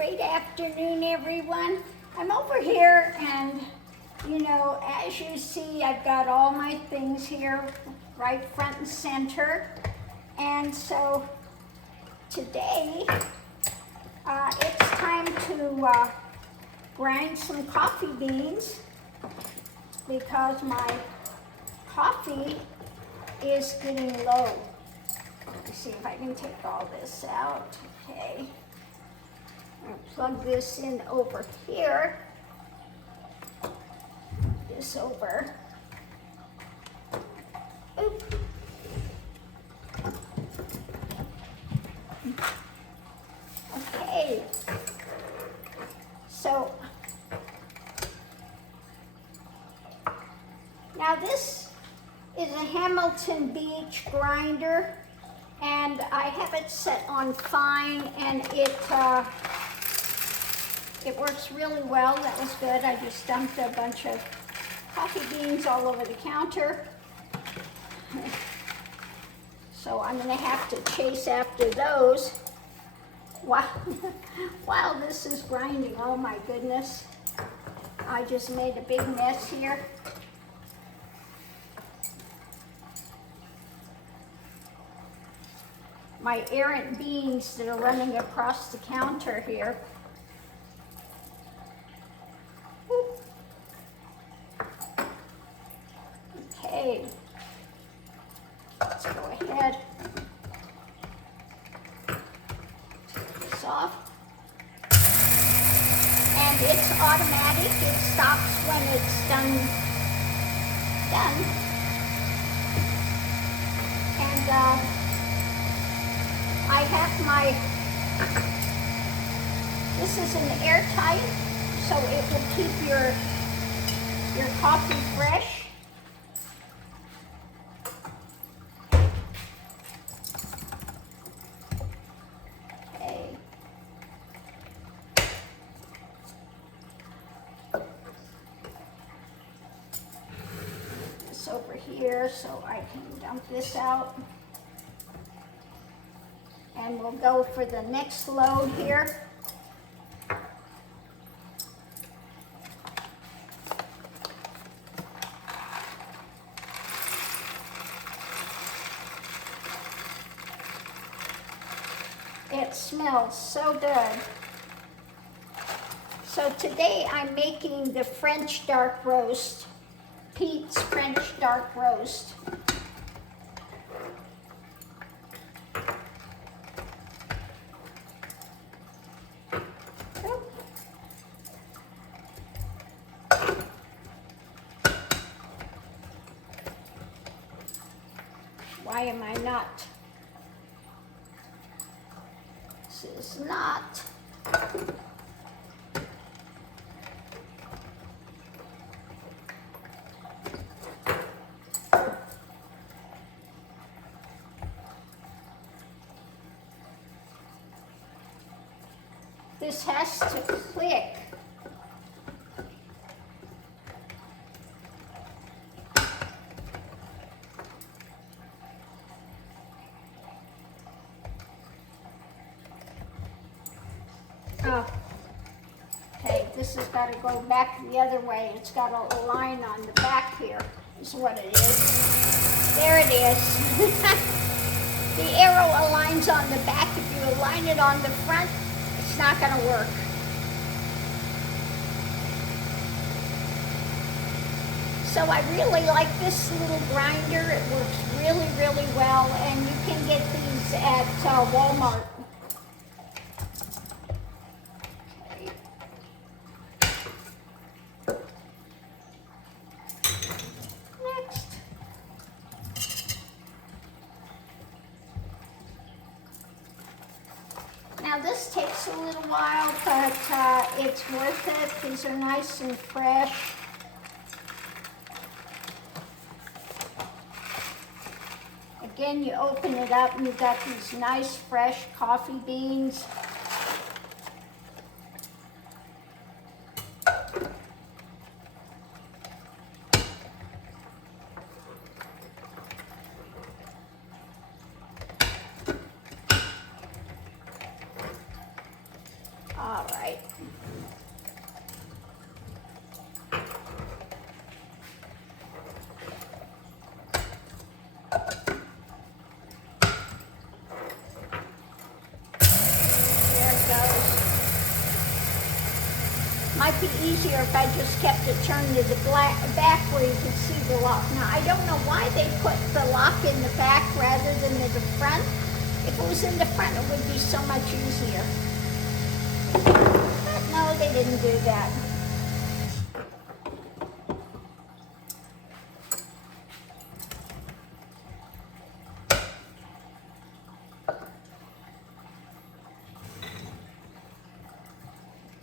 Great afternoon, everyone. I'm over here and, as you see, I've got all my things here right front and center. And so today, it's time to grind some coffee beans because my coffee is getting low. Let me see if I can take all this out. Okay. I'm going to plug this in over here. This over. Oop. Okay. So, now this is a Hamilton Beach grinder, and I have it set on fine, and it works really well. That was good. I just dumped a bunch of coffee beans all over the counter. So I'm going to have to chase after those while this is grinding. Oh my goodness. I just made a big mess here. My errant beans that are running across the counter here. Okay, let's go ahead, take this off, and it's automatic. It stops when it's done. And I have this is an airtight, so it will keep your coffee fresh. Okay. This over here so I can dump this out. And we'll go for the next load here. It smells so good. So today I'm making the French dark roast, Pete's French dark roast. Why am I not? This is not. This has to click. Oh, okay, this has got to go back the other way. It's got a line on the back here, is what it is. There it is. The arrow aligns on the back. If you align it on the front, it's not going to work. So I really like this little grinder. It works really, really well, and you can get these at Walmart. Now this takes a little while, but it's worth it. These are nice and fresh. Again, you open it up and you've got these nice fresh coffee beans. All right. There it goes. Might be easier if I just kept it turned to the back where you could see the lock. Now, I don't know why they put the lock in the back rather than in the front. If it was in the front, it would be so much easier. But no, they didn't do that.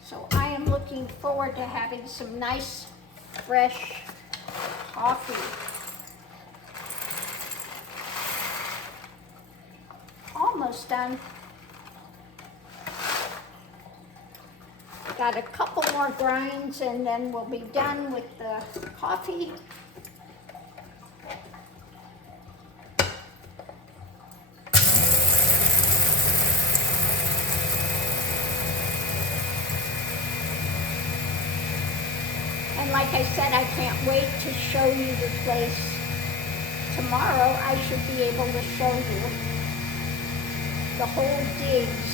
So I am looking forward to having some nice, fresh coffee. Almost done. Got a couple more grinds and then we'll be done with the coffee. And like I said, I can't wait to show you the place. Tomorrow I should be able to show you the whole digs.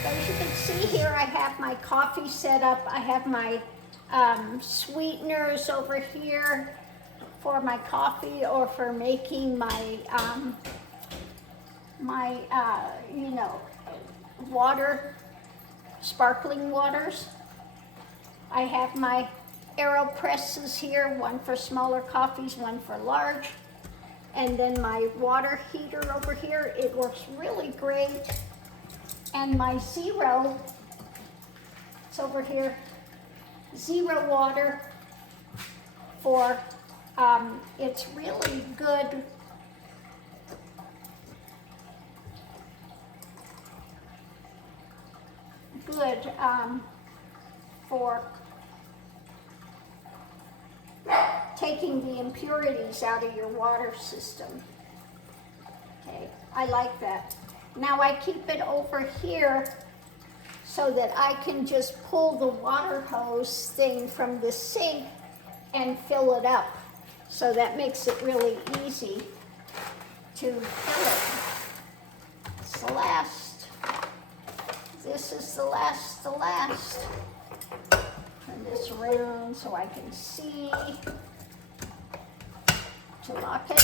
So as you can see here, I have my coffee set up. I have my sweeteners over here for my coffee or for making my, water, sparkling waters. I have my AeroPresses here, one for smaller coffees, one for large. And then my water heater over here, it works really great. And my Zero, it's over here, Zero water for, it's really good. For taking the impurities out of your water system. Okay, I like that. Now I keep it over here so that I can just pull the water hose thing from the sink and fill it up. So that makes it really easy to fill it. It's the last. This is the last. Turn this around so I can see to lock it.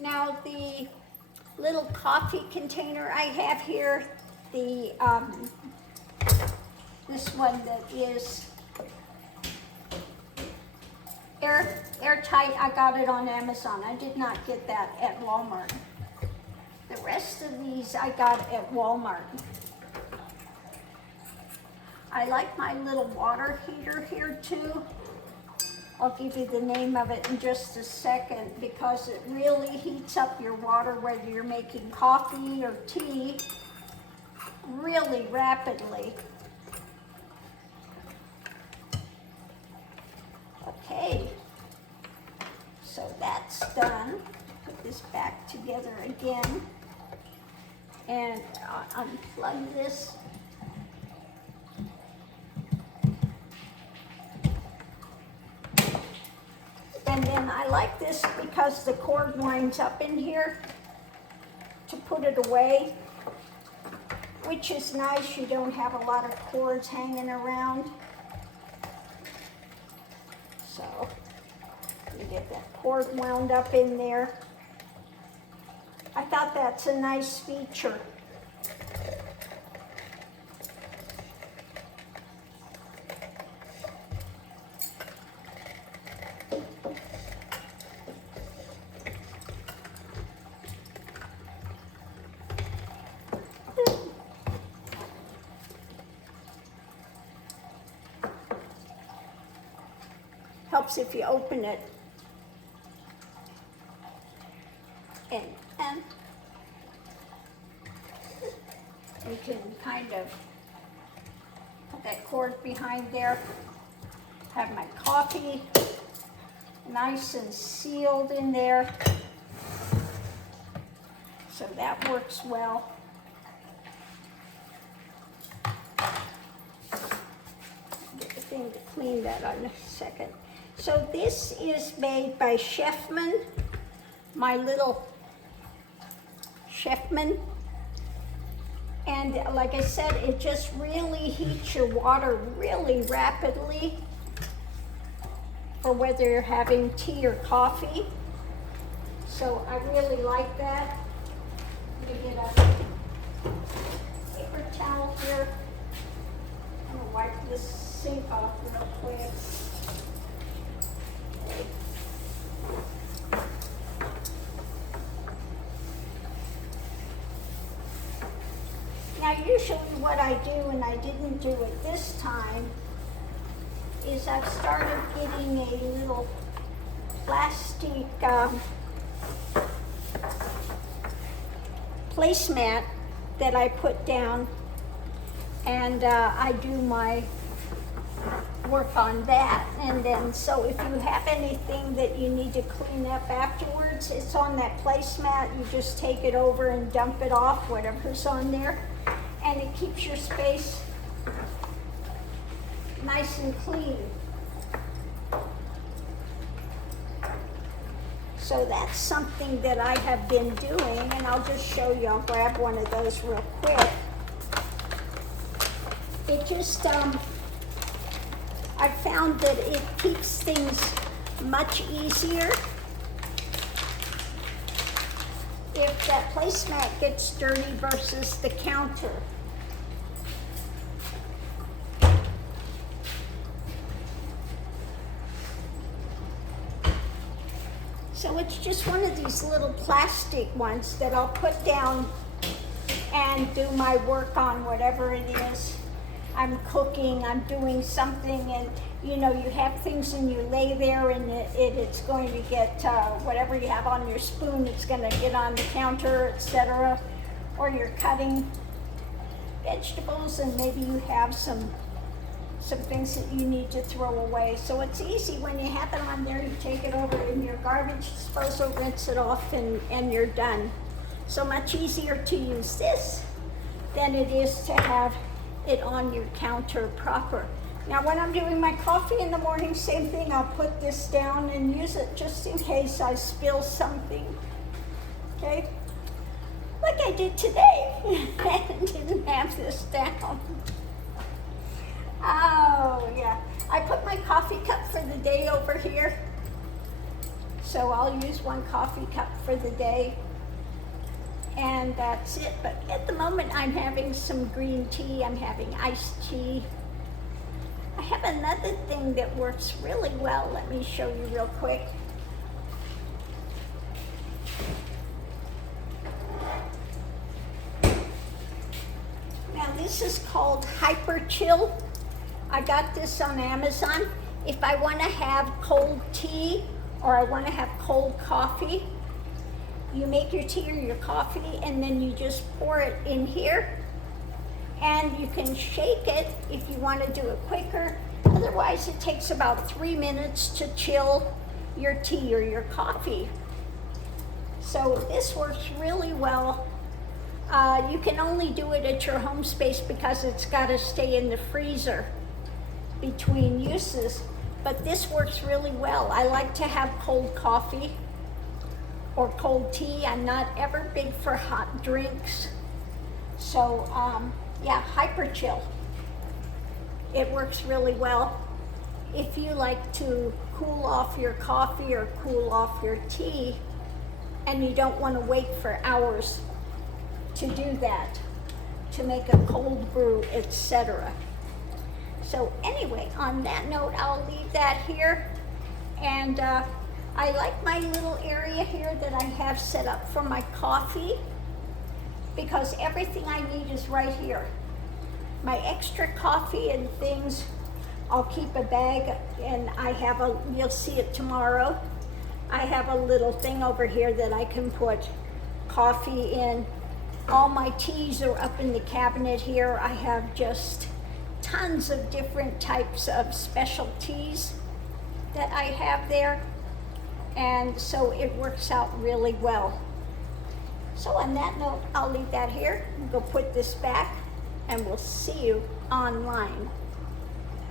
Now the little coffee container I have here, the this one that is airtight, I got it on Amazon. I did not get that at Walmart. The rest of these I got at Walmart. I like my little water heater here too. I'll give you the name of it in just a second because it really heats up your water whether you're making coffee or tea really rapidly. Okay, so that's done. Put this back together again and unplug this. And then I like this because the cord winds up in here to put it away, which is nice. You don't have a lot of cords hanging around. So you get that cord wound up in there. I thought that's a nice feature. Helps if you open it. And You can kind of put that cord behind there. Have my coffee nice and sealed in there. So that works well. Get the thing to clean that on a second. So this is made by Chefman, my little Chefman. And like I said, it just really heats your water really rapidly for whether you're having tea or coffee. So I really like that. Let me get a paper towel here. I'm gonna wipe this sink off real quick. Now usually what I do, and I didn't do it this time, is I've started getting a little plastic placemat that I put down, and I do my work on that. And then so if you have anything that you need to clean up afterwards, it's on that placemat. You just take it over and dump it off, whatever's on there, and it keeps your space nice and clean. So that's something that I have been doing, and I'll just show you. I'll grab one of those real quick. It just, I found that it keeps things much easier. If that placemat gets dirty versus the counter. So it's just one of these little plastic ones that I'll put down and do my work on, whatever it is. I'm cooking, I'm doing something, and you know, you have things and you lay there and it's going to get, whatever you have on your spoon, it's going to get on the counter, etc. Or you're cutting vegetables and maybe you have some things that you need to throw away. So it's easy when you have it on there, you take it over in your garbage disposal, rinse it off, and you're done. So much easier to use this than it is to have it on your counter proper. Now when I'm doing my coffee in the morning, same thing, I'll put this down and use it just in case I spill something, okay? Like I did today, and didn't have this down. Oh yeah, I put my coffee cup for the day over here. So I'll use one coffee cup for the day. And that's it. But at the moment I'm having some green tea, I'm having iced tea. I have another thing that works really well. Let me show you real quick. Now this is called Hyper Chill. I got this on Amazon. If I want to have cold tea or I want to have cold coffee, you make your tea or your coffee and then you just pour it in here, and you can shake it if you want to do it quicker. Otherwise it takes about 3 minutes to chill your tea or your coffee. So this works really well. You can only do it at your home space because it's got to stay in the freezer between uses, but this works really well. I like to have cold coffee or cold tea. I'm not ever big for hot drinks. So yeah, Hyper Chill. It works really well. If you like to cool off your coffee or cool off your tea and you don't want to wait for hours to do that, to make a cold brew, etc. So anyway, on that note, I'll leave that here. And I like my little area here that I have set up for my coffee, because everything I need is right here. My extra coffee and things, I'll keep a bag, and I have a, you'll see it tomorrow, I have a little thing over here that I can put coffee in All my teas are up in the cabinet here. I have just tons of different types of specialties that I have there, and so it works out really well. So on that note, I'll leave that here. We'll go put this back, and we'll see you online.